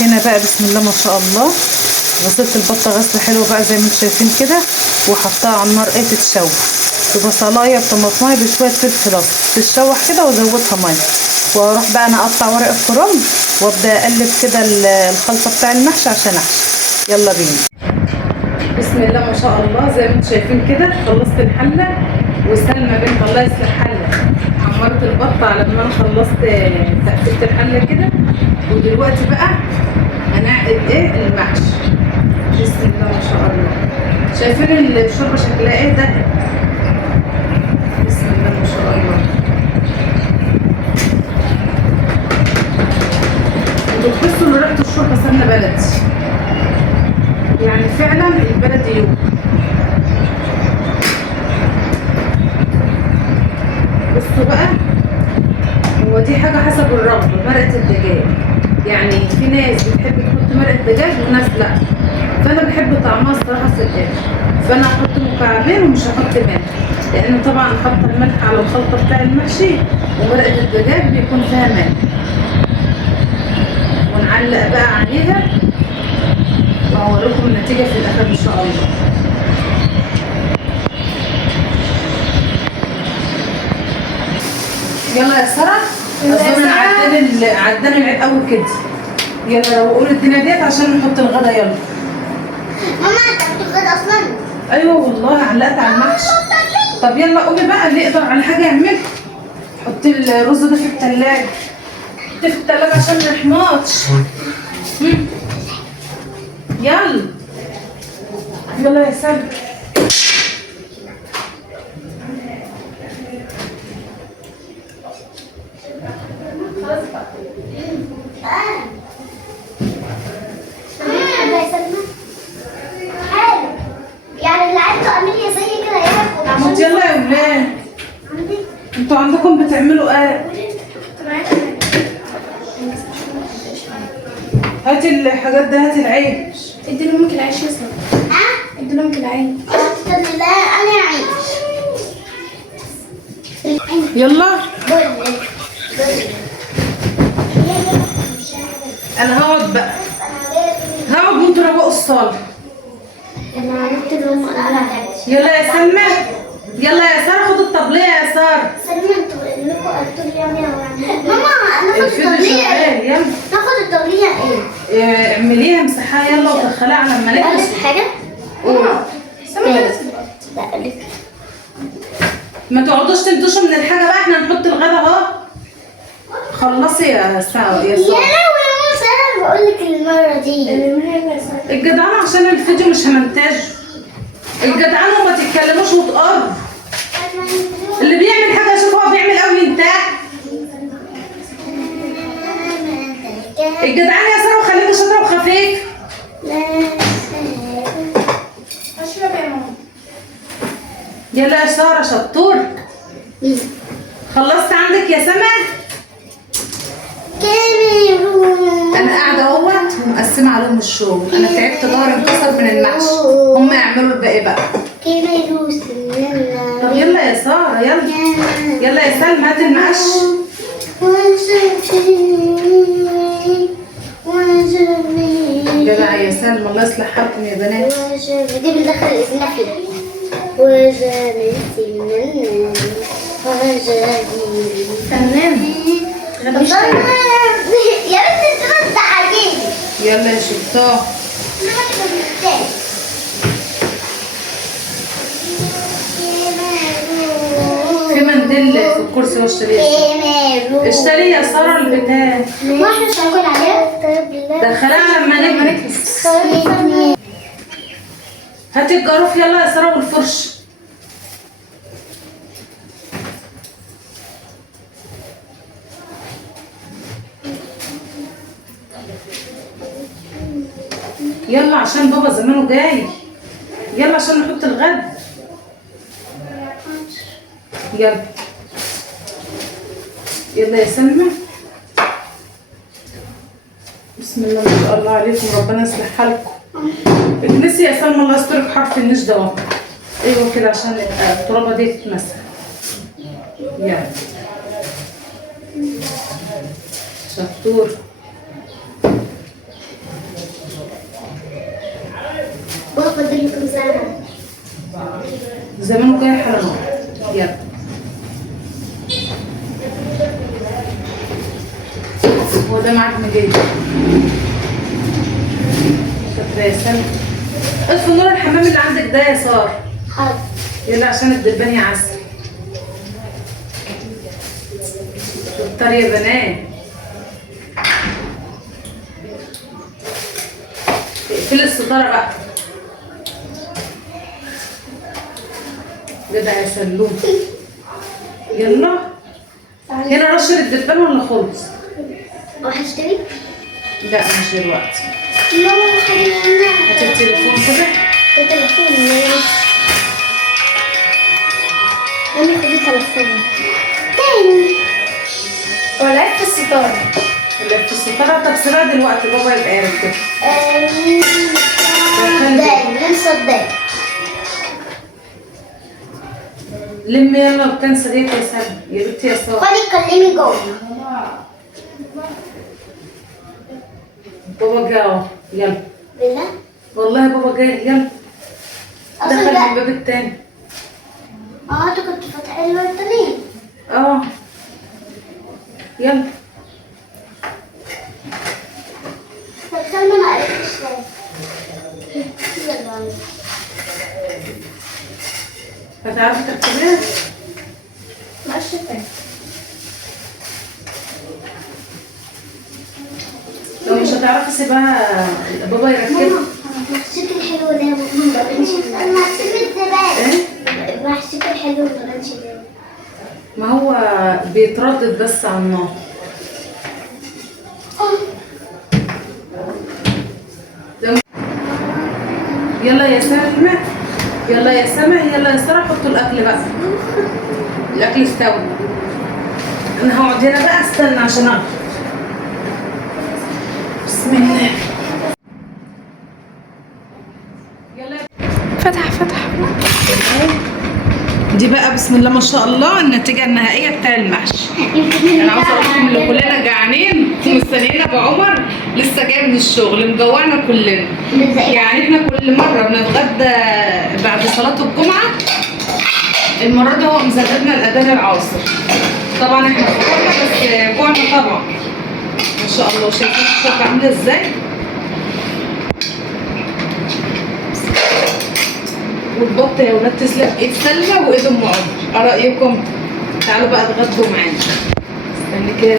هنا بقى بسم الله ما شاء الله غسلت البطه غسله حلوه بقى زي ما انتم شايفين كده، وحطها على النار تتشوح ببصلايه بطماطمايه بشويه فلفل اسمر تتشوح كده، وازودها ميه، واروح بقى انا اقطع ورق الكرنب وابدا اقلب كده الخلطه بتاع المحشي عشان احشي. يلا بينا. بسم الله ما شاء الله زي ما انتم شايفين كده خلصت الحله، وسلمى بنت الله يصلح حالها حمرت البطه على ما انا خلصت تقفيله الحله كده، ودلوقتي بقى هنعقد المحشي. بسم الله ما شاء الله شايفين الشوربه شكلها ايه ده؟ بسم الله ما شاء الله. انتوا تحسوا ان ريحه الشوربه سمنه بلدي، يعني فعلا البلدي يوم. بصوا بقى، هو دي حاجه حسب الرغبه. مرقه الدجاج يعني في ناس بتحب تحط مرقه دجاج وناس لا، فانا بحب طعمها الصراحه الدجاج، فانا هحط مكعبين ومش هحط ملح، لان طبعا حاطه الملح على الخلطه بتاع المحشي، ومرقه الدجاج بيكون فيها ملح. ونعلق بقى عليها وهوريكم النتيجه في الاخر ان شاء الله. يلا يا ساره، اظن عداني العيب قوي كده. يلا لو قولي الدنيا ديت عشان نحط الغدا. يلا ماما انت بتحط الغدا اصلا؟ ايوه والله علقت على المحشي. طب يلا قومي بقى، اللي يقدر على حاجه يعملها. حطي الرز ده في التلاجة، حطيه في التلاجة عشان ما يحمضش. يلا يلا يا سلمى. حلو، يعني اللي عايزه اعمليه زي كده ياخد عشان يلا يا ولاد، عندي. انتوا عندكم بتعملوا ايه؟ هاتي الحاجات ده، هاتي العيش. ادي لامك العيش يسلم. ادي لامك العيش. لا انا اعيش. يلا انا هقعد بقى، هقعد وانتوا روقوا الصاله. انا هنكتب لهم انا. يلا يا سلمى، يلا يا ساره خد الطبليه يا ساره. سلمى انتوا انكم قلتوا لي يعني ماما ناخد الفيديو الطبليه شغال. ايه؟ يلا ناخد الطبليه ايه؟ اعمليها مسحها يلا ودخليها على لما نخلص. ألف حاجه؟ لا ألف. ما تقعدوش تنتشوا من الحاجه بقى، احنا نحط الغدا اهو. خلصي يا ساره يا يا ساره. لهوي يا ماما انا بقول لك المره دي الجدعان عشان الفيديو مش همنتجه. الجدعان وما تتكلموش وتقروا. اللي بيعمل حاجه اشوف هو بيعمل قوي انتاج. الجدعان يا ساره وخليكي شاطره وخفيف. اشرب يا ماما. يلا يا ساره شطور. خلصت عندك يا سما؟ انا قاعده اهوت ومقسمه عليهم الشغل، انا تعبت ظهري انكسر من المحشي، هم يعملوا الباقي بقى. طب يلا يا ساره، يلا يلا يا سلمى هات المقش. جدع يا سلمى الله يصلح حالكم يا بنات. دي بندخل اسمها فيها وجابت النمل فنان يا بنت انت ما تضحكيني. يلا يا شطار. في منديل في الكرسي واشتريه. اشتري يا ساره البتاع. ما احنا مش هناكل عليها. دخلها لما نجلس. هاتي الجاروف يلا يا ساره والفرش. يلا عشان بابا زمانه جاي. يلا عشان نحط الغد. يلا يلا يا سلمى. بسم الله ما شاء الله عليكم، ربنا يصلح حالكم. اجلسي يا سلمى الله يسترك حرف النش ده اهو. ايوه كده عشان الترابه دي تتمسح. يلا شطور. وانا فاضل لي كام سنه. زمانه جاي على نار. يلا هو ده معاك جاي. شاطرة يا سلمى. اطفي نور الحمام اللي عندك ده يا سار. حاضر. يلا عشان الدبان يعسل. شطار يا بنات. اقفلي الستارة بقى. جدع يا سلوم. يلا. هنا رشر الدبان ولا خلص؟ وهشتري؟ لا مش دلوقتي. لا خلينا. هاتي التليفون كده. التليفون ماشي. أنا خدي تليفون تاني. ولعت في الستارة. اللي في الستارة. طب سيبها دلوقتي بابا يبقى يعرف كده. ننسى الداي. لم يلا الكنسة ديت يا سلمى يا بنتي يا سارة. خدي كلمي جوه. بابا جه اهو يلا. بالله؟ والله بابا جاي يلا. أصل دخل ده- من الباب التاني. انتوا كنتوا فاتحين البطارية. اه يلا. طب سلمى ما قالتليش ليه؟ يلا. هتعرفي تركبيها؟ معرفش تاني. لو مش هتعرفي سيبها بابا يركبها. ماما محشيك الحلو ده ما بقتش ليه؟ محشيك الزبادي. ايه؟ محشيك الحلو ما بقتش ليه؟ ما هو بيتردد بس على النار. يلا يا سلمى. يلا يا سما. يلا يا سارة حطوا الاكل بقى. الاكل استوى. انا هقعد هنا بقى استنى عشان اكل. بسم الله. يلا فتح. دي بقى بسم الله ما شاء الله النتيجة النهائية بتاع المحشي. انا عاوزه اقول لكم ان كلنا جعانين ومستنيين ابو عمر لسه جاي من الشغل مجوعنا كلنا. يعني احنا كل مره بنتغدى بعد صلاه الجمعه. المره دي هو مزغدنا الاذان العصر. طبعا احنا فطرنا بس جوعنا طبعا. ما شاء الله شايفين الشطه عامله ازاي. والبط يا ولاد تسلم ايد سلمى وايد ام عمر. ايه رايكم؟ تعالوا بقى اتغدوا معانا. استني كده.